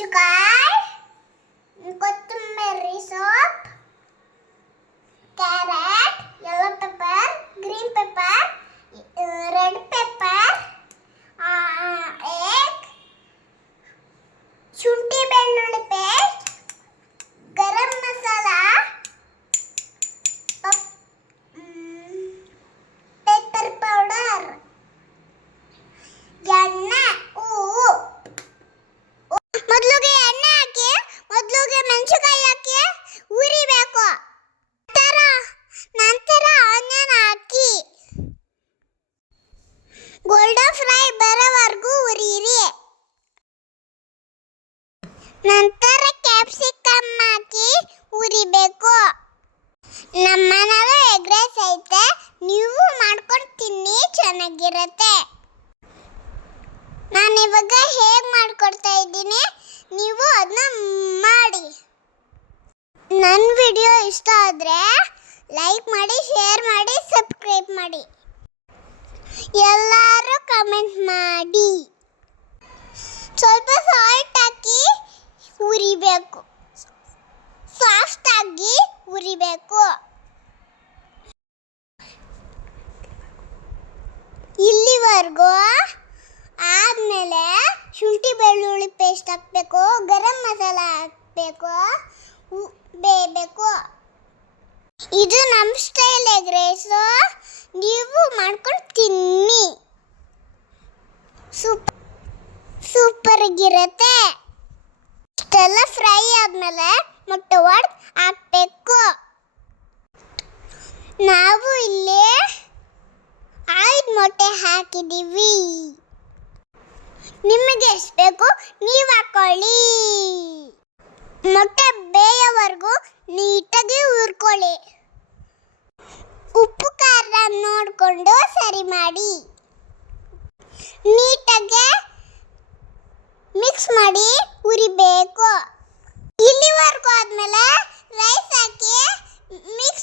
ಮೆಣಸಿನಕಾಯಿ, ಕೊತ್ತಂಬರಿ ಸೊಪ್ಪು, carrot, yellow pepper, green pepper, red pepper, egg, ಶುಂಠಿ ಬೆಳ್ಳುಳ್ಳಿ paste, garam masala, pepper powder, ಎಣ್ಣೆ, ಮೊದಲಿಗೆ ಎಣ್ಣೆ ಹಾಕಿ ಮೊದಲಿಗೆ ಮೆಣಸಿನಕಾಯಿ ಹಾಕಿ ಉರಿಬೇಕು. ನಂತರ ಆನಿಯನ್ ಹಾಕಿ ಗೋಲ್ಡನ್ ಫ್ರೈ ಬರೋವರೆಗೂ ಉರಿಯಿರಿ. ನಂತರ ಕ್ಯಾಪ್ಸಿಕಮ್ ಹಾಕಿ ಉರಿಬೇಕು. ನಮ್ಮನೇಲಿ ಎಗ್ ರೈಸ್ ಐತೆ, ನೀವು ಮಾಡ್ಕೊಂಡು ತಿನ್ನಿ, ಚೆನ್ನಾಗಿರುತ್ತೆ. ನಾನಿವಾಗ ಹೇಗೆ ಮಾಡ್ಕೊಡ್ತಾ ಇದ್ದೀನಿ, ನೀವು ಅದನ್ನ ಮಾಡಿ. ನನ್ನ ವಿಡಿಯೋ ಇಷ್ಟ ಆದರೆ ಲೈಕ್ ಮಾಡಿ, ಶೇರ್ ಮಾಡಿ, ಸಬ್ಸ್ಕ್ರೈಬ್ ಮಾಡಿ. ಎಲ್ಲರೂ ಕಮೆಂಟ್ ಮಾಡಿ. ಸ್ವಲ್ಪ ಸಾಲ್ಟ್ ಹಾಕಿ ಉರಿಬೇಕು, ಸಾಫ್ಟಾಗಿ ಉರಿಬೇಕು. ಇಲ್ಲಿವರೆಗೂ ಆದಮೇಲೆ ಶುಂಠಿ ಬೆಳ್ಳುಳ್ಳಿ ಪೇಸ್ಟ್ ಹಾಕಬೇಕು, ಗರಂ ಮಸಾಲ ಹಾಕಬೇಕು, ಬೇಯಬೇಕು. ಇದು ನಮ್ಮ ಸ್ಟೈಲ್ ಎಗ್ ರೈಸು, ನೀವು ಮಾಡ್ಕೊಂಡು ತಿನ್ನಿ, ಸೂಪರ್ ಆಗಿರುತ್ತೆ. ಇಷ್ಟೆಲ್ಲ ಫ್ರೈ ಆದಮೇಲೆ ಮೊಟ್ಟೆ ಒಡೆದು ಹಾಕಬೇಕು. ನಾವು ಇಲ್ಲಿ 5 ಮೊಟ್ಟೆ ಹಾಕಿದ್ದೀವಿ. ನಿಮಗೆ ಎಷ್ಟು ಬೇಕು ನೀವು ಹಾಕೊಳ್ಳಿ. ಮೊಟ್ಟೆ ಬೇಯೋವರೆಗೂ ನೀಟಾಗಿ ಹುರ್ಕೊಳ್ಳಿ. ಉಪ್ಪು ಖಾರ ನೋಡಿಕೊಂಡು ಸರಿ ಮಾಡಿ. ನೀಟಾಗಿ ಮಿಕ್ಸ್ ಮಾಡಿ ಉರಿಬೇಕು. ಇಲ್ಲಿವರೆಗೂ ಆದಮೇಲೆ ರೈಸ್ ಹಾಕಿ ಮಿಕ್ಸ್